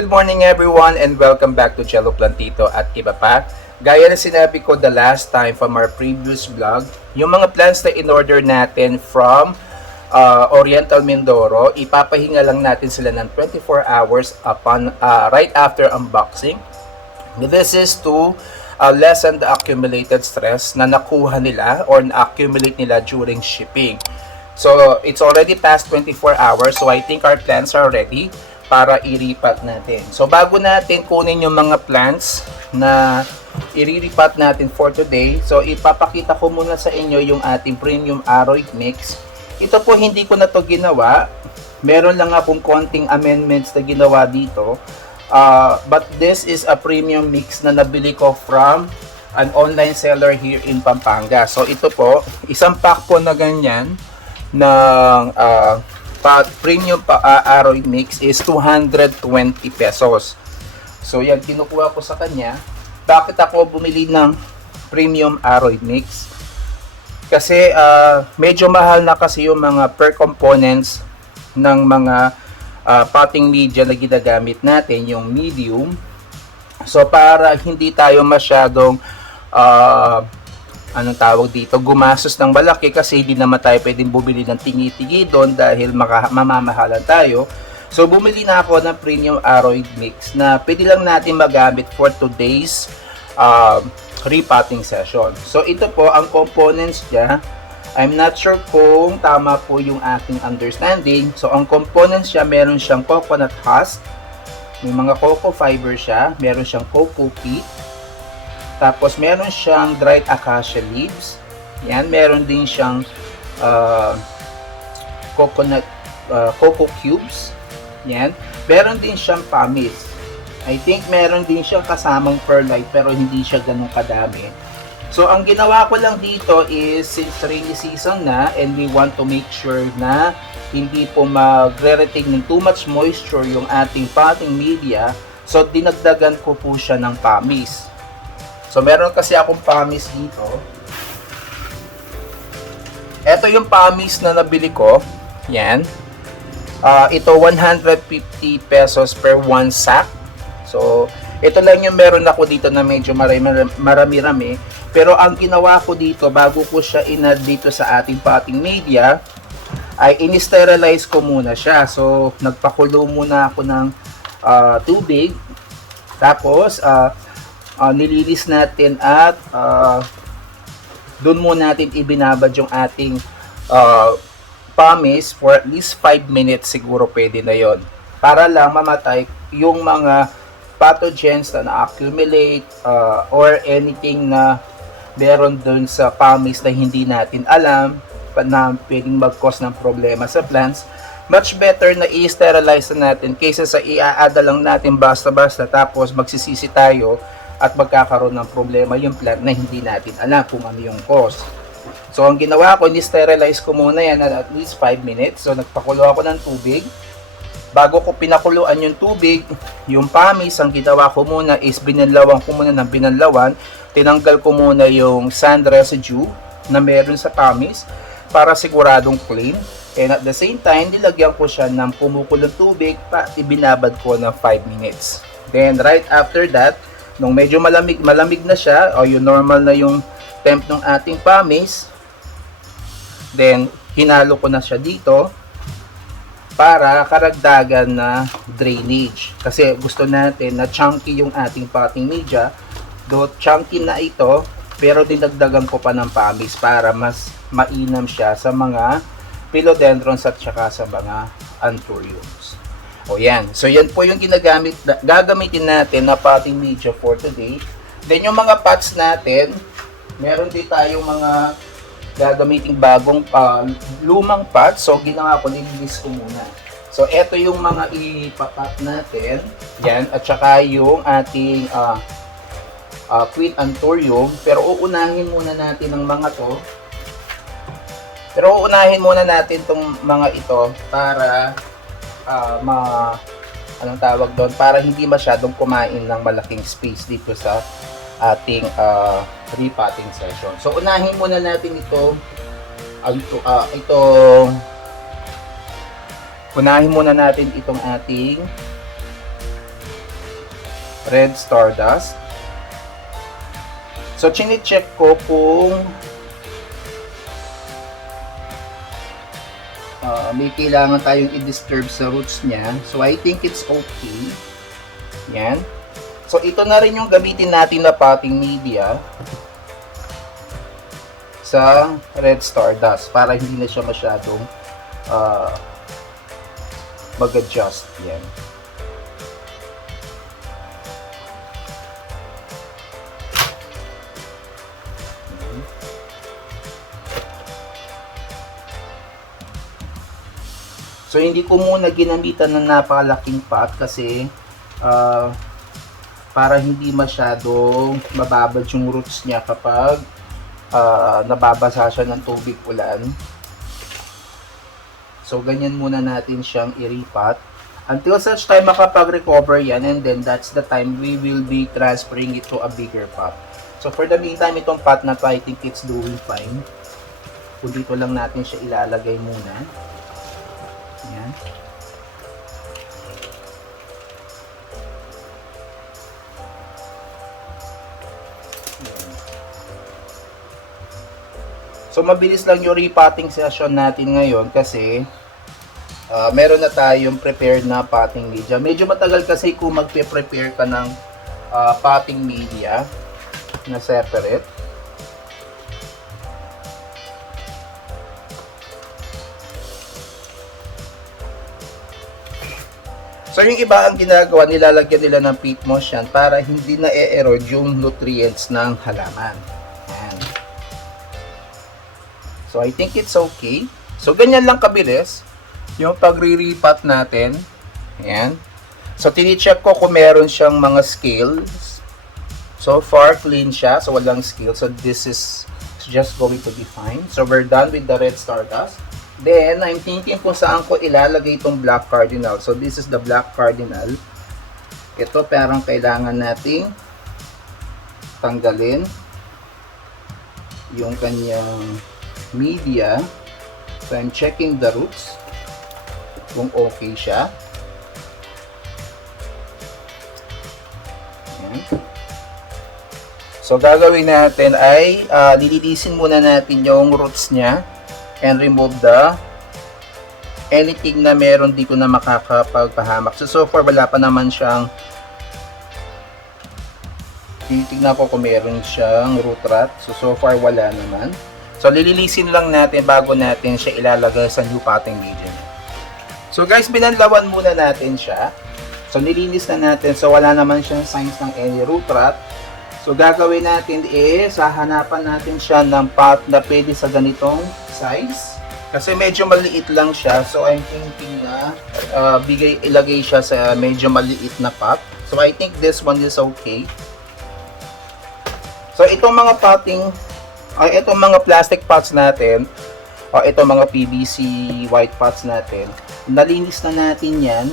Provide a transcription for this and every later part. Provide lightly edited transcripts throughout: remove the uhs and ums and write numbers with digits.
Good morning everyone and welcome back to Jello Plantito at iba pa. Gaya na sinabi ko the last time from our previous vlog, yung mga plants na in-order natin from Oriental Mindoro, ipapahinga lang natin sila ng 24 hours upon right after unboxing. This is to lessen the accumulated stress na nakuha nila or na-accumulate nila during shipping. So, it's already past 24 hours, so I think our plants are ready para iripat natin. So, bago natin kunin yung mga plants na iriripat natin for today, so ipapakita ko muna sa inyo yung ating premium aroid mix. Ito po hindi ko na to ginawa. Meron lang akong konting amendments na ginawa dito. But this is a premium mix na nabili ko from an online seller here in Pampanga. So, ito po, isang pack po na ganyan ng premium aroid mix is 220 pesos. So yan, kinukuha ko sa kanya. Bakit ako bumili ng premium aroid mix? Kasi medyo mahal na kasi yung mga per components ng mga potting media na ginagamit natin, yung medium. So para hindi tayo masyadong anong tawag dito, gumastos ng malaki kasi hindi naman tayo pwedeng bumili ng tingi-tingi doon dahil mamamahalan tayo. So bumili na ako ng premium aroid mix na pwede lang natin magamit for today's repotting session. So ito po ang components niya. I'm not sure kung tama po yung aking understanding. So ang components niya, meron siyang coconut husk, may mga cocoa fiber siya, meron siyang cocoa peat, tapos meron siyang dried acacia leaves. Yan, meron din siyang cocoa cubes. Yan, meron din siyang pumice. I think meron din siyang kasamang perlite pero hindi siya ganun kadami. So ang ginawa ko lang dito is since rainy season na and we want to make sure na hindi po magre-retain ng too much moisture yung ating potting media, so dinagdagan ko po siya ng pumice. So, meron kasi akong pumice dito. Ito yung pumice na nabili ko. Yan. Ito, 150 pesos per 1 sack. So, ito lang yung meron ako dito na medyo marami-rami. Pero ang ginawa ko dito, bago ko siya inad dito sa ating potting media, ay in-sterilize ko muna siya. So, nagpakulo muna ako ng tubig. Tapos, nililis natin at doon muna natin ibinabad yung ating pumice for at least 5 minutes siguro pwede na yon para lang mamatay yung mga pathogens na na-accumulate or anything na meron doon sa pumice na hindi natin alam na pwedeng mag-cause ng problema sa plants. Much better na i-sterilize na natin kaysa sa i-aada lang natin basta-basta tapos magsisisi tayo at magkakaroon ng problema yung plant na hindi natin alam kung ano yung cause. So, ang ginawa ko, ni-sterilize ko muna yan at least 5 minutes. So, nagpakulo ako ng tubig. Bago ko pinakuluan yung tubig, yung pumice, ang ginawa ko muna is binanlawan ko muna ng binanlawan. Tinanggal ko muna yung sand residue na meron sa pumice para siguradong clean. And at the same time, nilagyan ko siya ng kumukulong tubig at ibinabad ko ng 5 minutes. Then, right after that, nung medyo malamig na siya o yung normal na yung temp ng ating pumice, then hinalo ko na siya dito para karagdagan na drainage. Kasi gusto natin na chunky yung ating potting media. Though chunky na ito, pero dinagdagan ko pa ng pumice para mas mainam siya sa mga philodendrons at saka sa mga anthuriums. O yan. So yan po yung gagamitin natin na potting media for today. Then yung mga pots natin, meron din tayong mga gagamiting bagong lumang pots. So ginawa ko, nililis ko muna. So eto yung mga ipapat natin. Yan. At saka yung ating queen anthurium. Pero uunahin muna natin ang mga to. Pero uunahin muna natin tong mga ito para anong tawag doon, para hindi masyadong kumain ng malaking space dito sa ating repotting session. So unahin muna natin unahin muna natin itong ating red stardust. So, chine-check ko kung may kailangan tayong i-disturb sa roots niya. So, I think it's okay. Yan. So, ito na rin yung gamitin natin na potting media sa red stardust para hindi na siya masyadong mag-adjust. Yan. So, hindi ko muna ginamitan ng napakalaking pot kasi para hindi masyadong mababad yung roots niya kapag nababasa siya ng tubig ulan. So, ganyan muna natin siyang i-repot until such time makapag-recover yan, and then that's the time we will be transferring it to a bigger pot. So, for the meantime, itong pot na to, I think it's doing fine. Kung dito lang natin siya ilalagay muna. Yan. So, mabilis lang yung repotting session natin ngayon kasi meron na tayong prepared na potting media. Medyo matagal kasi kung magpe-prepare ka ng potting media na separate. So, yung iba ang ginagawa, nilalagyan nila ng peat moss yan para hindi na e-erode yung nutrients ng halaman. Ayan. So, I think it's okay. So, ganyan lang kabilis yung pagre-repot natin. Ayan. So, tini-check ko kung meron siyang mga scales. So far, clean siya. So, walang scale. So, this is just going to be fine. So, we're done with the red stardust. Then, I'm thinking kung saan ko ilalagay itong black cardinal. So, this is the black cardinal. Ito, parang kailangan nating tanggalin yung kanyang media. So, I'm checking the roots kung okay siya. Ayan. So, gagawin natin ay lilinisin muna natin yung roots niya and remove the anything na meron dito na makakapagpahamak. So far, wala pa naman siyang, titignan ko kung meron siyang root rot. So far, wala naman. So, lilinisin lang natin bago natin siya ilalagay sa new potting media. So guys, binanlawan muna natin siya. So, nilinis na natin. So, wala naman siyang signs ng any root rot. So, gagawin natin is, hahanapan natin siya ng pot na pwede sa ganitong size. Kasi medyo maliit lang siya. So, I'm thinking na ilagay siya sa medyo maliit na pot. So, I think this one is okay. So, itong mga itong mga plastic pots natin, itong mga PVC white pots natin, nalinis na natin yan.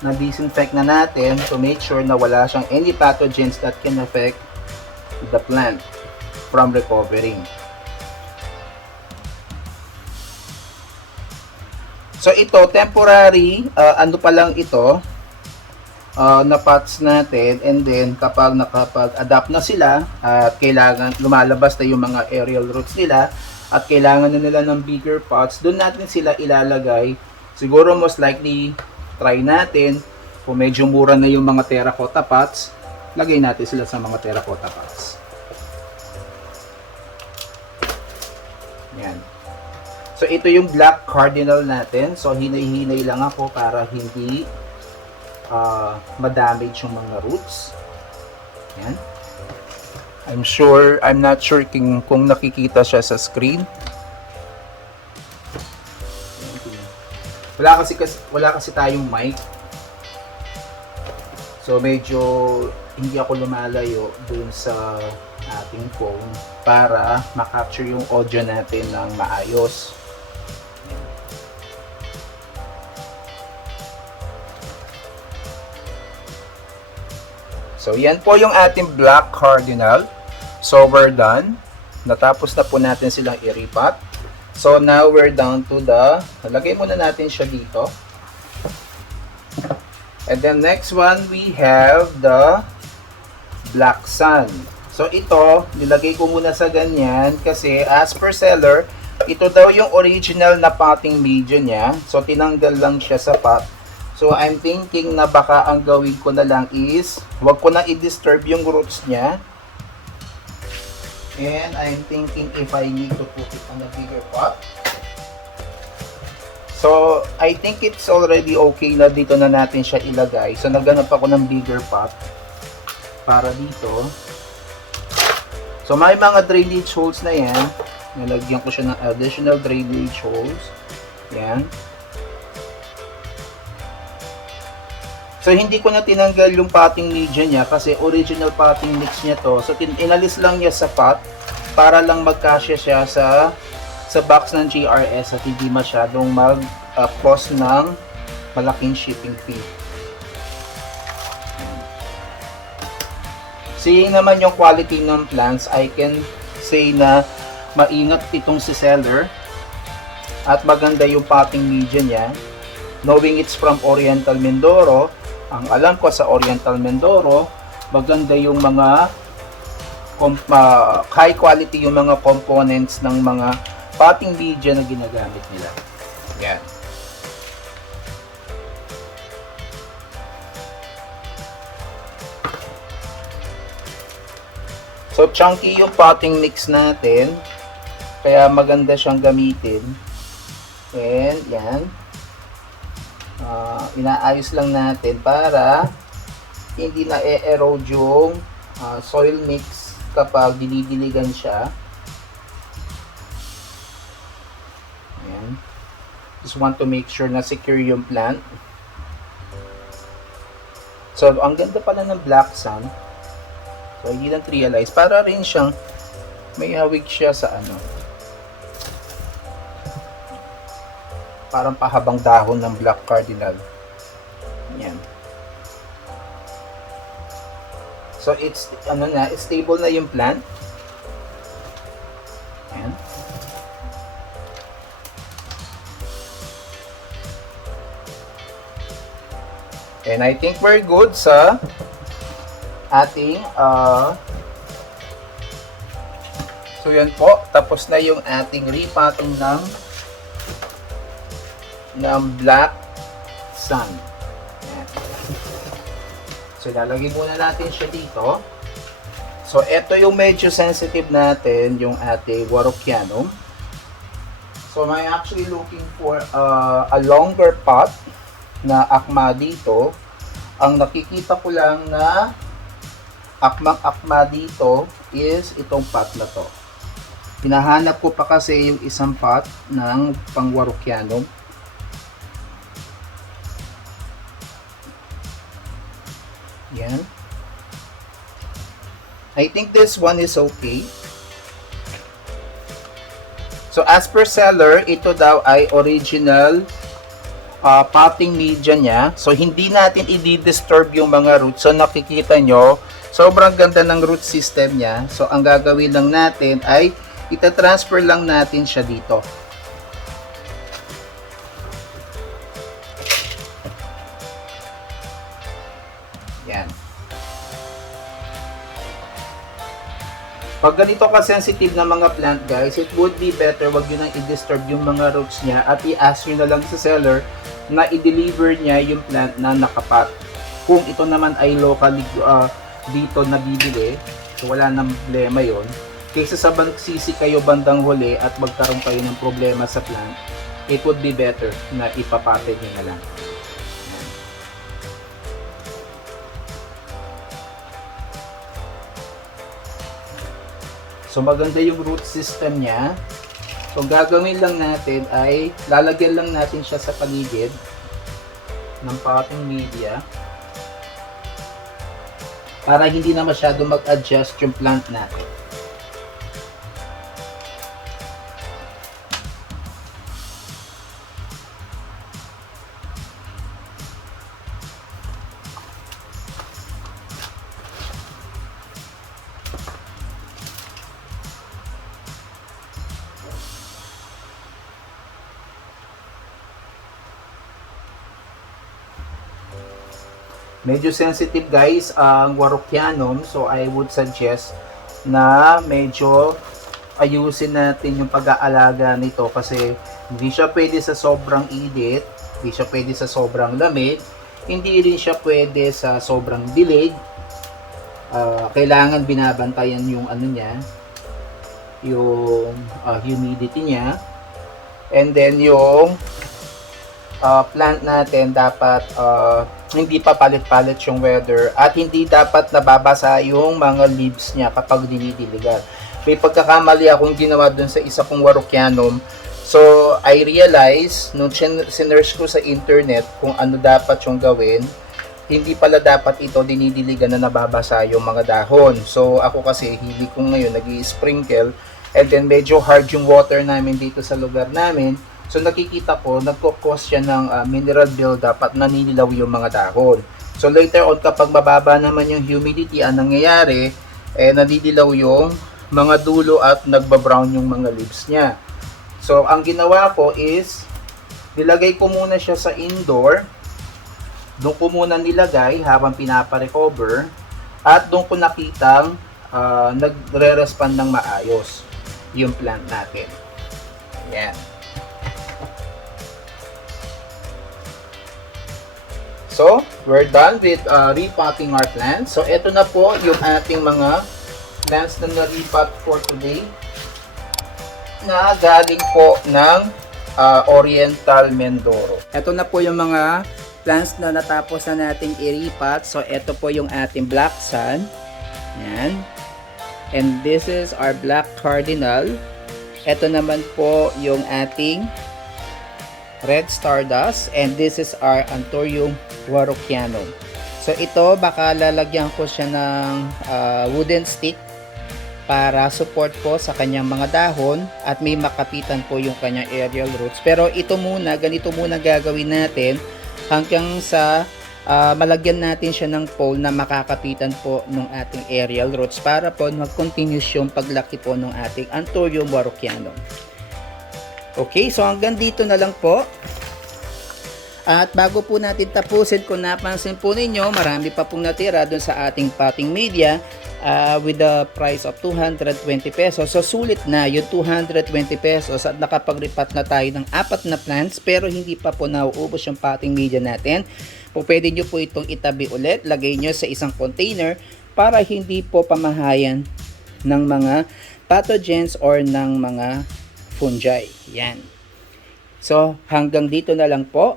Na-disinfect na natin to make sure na wala siyang any pathogens that can affect the plant from recovering. So ito, temporary, ano pa lang ito, na pots natin, and then kapag nakapag-adapt na sila at kailangan lumalabas na yung mga aerial roots nila at kailangan na nila ng bigger pots, doon natin sila ilalagay. Siguro most likely try natin kung medyo mura na yung mga terracotta pots, lagay natin sila sa mga terracotta pots. Yan. So ito yung black cardinal natin. So hinay-hinay lang ako para hindi ma-damage yung mga roots. Yan. I'm not sure kung nakikita siya sa screen. Wala kasi tayong mic. So medyo hindi ako lumalayo dun sa ating phone para ma-capture yung audio natin ng maayos. So yan po yung ating black cardinal. So we're done. Natapos na po natin silang i-repot. So now we're down to the, lagay muna natin siya dito. And then next one, we have the Black Sun. So ito, nilagay ko muna sa ganyan kasi as per seller, ito daw yung original na potting media niya. So tinanggal lang siya sa pot. So I'm thinking na baka ang gawin ko na lang is, wag ko na i-disturb yung roots niya. And I'm thinking if I need to put it on a bigger pot. So, I think it's already okay na dito na natin siya ilagay. So, naghanap ako ng bigger pot para dito. So, may mga drainage holes na yan. Nalagyan ko siya ng additional drainage holes. Yan. So, hindi ko na tinanggal yung potting media niya kasi original potting mix niya to. So, inalis lang niya sa pot para lang magkasya siya sa box ng GRS at hindi masyadong mag-cost ng malaking shipping fee. Seeing naman yung quality ng plants, I can say na maingat itong si seller at maganda yung potting media niya. Knowing it's from Oriental Mindoro, ang alam ko sa Oriental Mindoro, maganda yung mga high quality yung mga components ng mga potting media na ginagamit nila. Yan. So, chunky yung potting mix natin. Kaya maganda siyang gamitin. And, yan. Inaayos lang natin para hindi na erode yung soil mix kapag dinidiligan siya. Just want to make sure na secure yung plant. So, ang ganda pala ng Black Sun. So, I didn't realize. Para rin siyang may hawig siya sa ano. Parang pahabang dahon ng Black Cardinal. Yan. So, it's, stable na yung plant. Yan. And I think we're good sa ating so yan po, tapos na yung ating repotting ng Black Sun. Yan. So lalagay muna natin siya dito. So ito yung medyo sensitive natin, yung ating Warocyanum. So I'm actually looking for a longer pot na akma dito. Ang nakikita ko lang na akmang-akma dito is itong pot na to. Hinahanap ko pa kasi yung isang pot ng pang-Warocyanum. Yan. I think this one is okay. So as per seller, ito daw ay original potting media niya. So hindi natin i-disturb yung mga roots. So nakikita nyo, sobrang ganda ng root system niya. So ang gagawin lang natin ay ita-transfer lang natin siya dito. Yan. Pag ganito ka-sensitive na mga plant guys, it would be better wag nyo nang i-disturb yung mga roots niya at i-ask nyo na lang sa seller na i-deliver niya yung plant na nakapat. Kung ito naman ay locally dito nabibili, so wala nang problema yon. Kaysa sa magsisi kayo bandang huli at magkaroon kayo ng problema sa plant, it would be better na ipapatid nyo na lang. So maganda yung root system niya. So gagawin lang natin ay lalagyan lang natin siya sa paligid ng potting media para hindi na masyado mag-adjust yung plant natin. Medyo sensitive guys ang Warocyanum, so I would suggest na medyo ayusin natin yung pag-aalaga nito kasi hindi siya pwede sa sobrang init, hindi siya pwede sa sobrang lamig, hindi rin siya pwede sa sobrang dilig. Kailangan binabantayan yung ano niya, yung humidity niya, and then yung plant natin dapat hindi pa palit-palit yung weather at hindi dapat nababasa yung mga leaves niya kapag dinidiligan. May pagkakamali akong ginawa dun sa isa kong Warocyanum. So, I realized, nung sinearch ko sa internet kung ano dapat yung gawin, hindi pala dapat ito dinidiligan na nababasa yung mga dahon. So, ako kasi, hindi ko ngayon nag-i-sprinkle and then medyo hard yung water namin dito sa lugar namin. So nakikita ko, nagkukos siya ng mineral buildup at naninilaw yung mga dahon. So later on, kapag mababa naman yung humidity, ang nangyayari, naninilaw yung mga dulo at nagbabrown yung mga leaves niya. So ang ginawa ko is, nilagay ko muna siya sa indoor. Doon ko muna nilagay habang pinapa-recover. At doon ko nakitang nagre-respond ng maayos yung plant natin. Ayan. So, we're done with repotting our plants. So, ito na po yung ating mga plants na na-repot for today na galing po ng Oriental Mindoro. Ito na po yung mga plants na natapos na nating i-repot. So, ito po yung ating Black Sun. Yan. And this is our Black Cardinal. Ito naman po yung ating Red Stardust, and this is our Anthurium Warocyanum. So ito, baka lalagyan ko siya ng wooden stick para support po sa kanyang mga dahon at may makapitan po yung kanyang aerial roots. Pero ito muna, ganito muna gagawin natin hanggang sa malagyan natin siya ng pole na makakapitan po ng ating aerial roots para po mag-continuous yung paglaki po ng ating Anthurium Warocyanum. Okay, so hanggang dito na lang po. At bago po natin tapusin, kung napansin po ninyo, marami pa pong natira dun sa ating potting media with the price of 220 pesos. So sulit na yung 220 pesos at nakapag-repot na tayo ng 4 na plants pero hindi pa po nauubos yung potting media natin. Po pwede nyo po itong itabi ulit, lagay nyo sa isang container para hindi po pamahayan ng mga pathogens or ng mga fungi. Yan. So, hanggang dito na lang po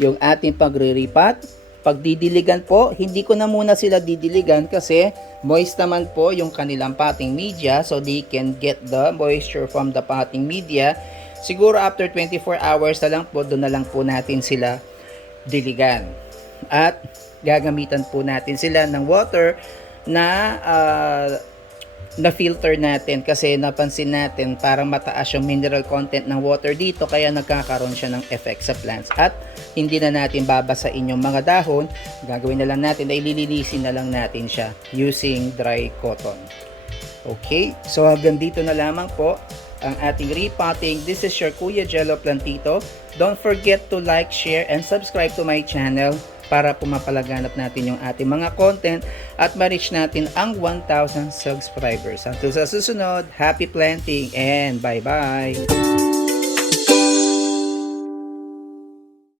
yung ating pagre-repot. Pag didiligan po, hindi ko na muna sila didiligan kasi moist naman po yung kanilang potting media, so they can get the moisture from the potting media. Siguro after 24 hours na lang po, doon na lang po natin sila diligan. At gagamitan po natin sila ng water na na-filter natin kasi napansin natin parang mataas yung mineral content ng water dito kaya nagkakaroon siya ng effect sa plants at hindi na natin babasain yung mga dahon. Gagawin na lang natin na ililinisin na lang natin siya using dry cotton. Okay, so hanggang dito na lamang po ang ating repotting. This is your Kuya Jello Plantito. Don't forget to like, share, and subscribe to my channel para po mapalaganap natin yung ating mga content at ma-reach natin ang 1,000 subscribers. Until sa susunod, happy planting and bye-bye!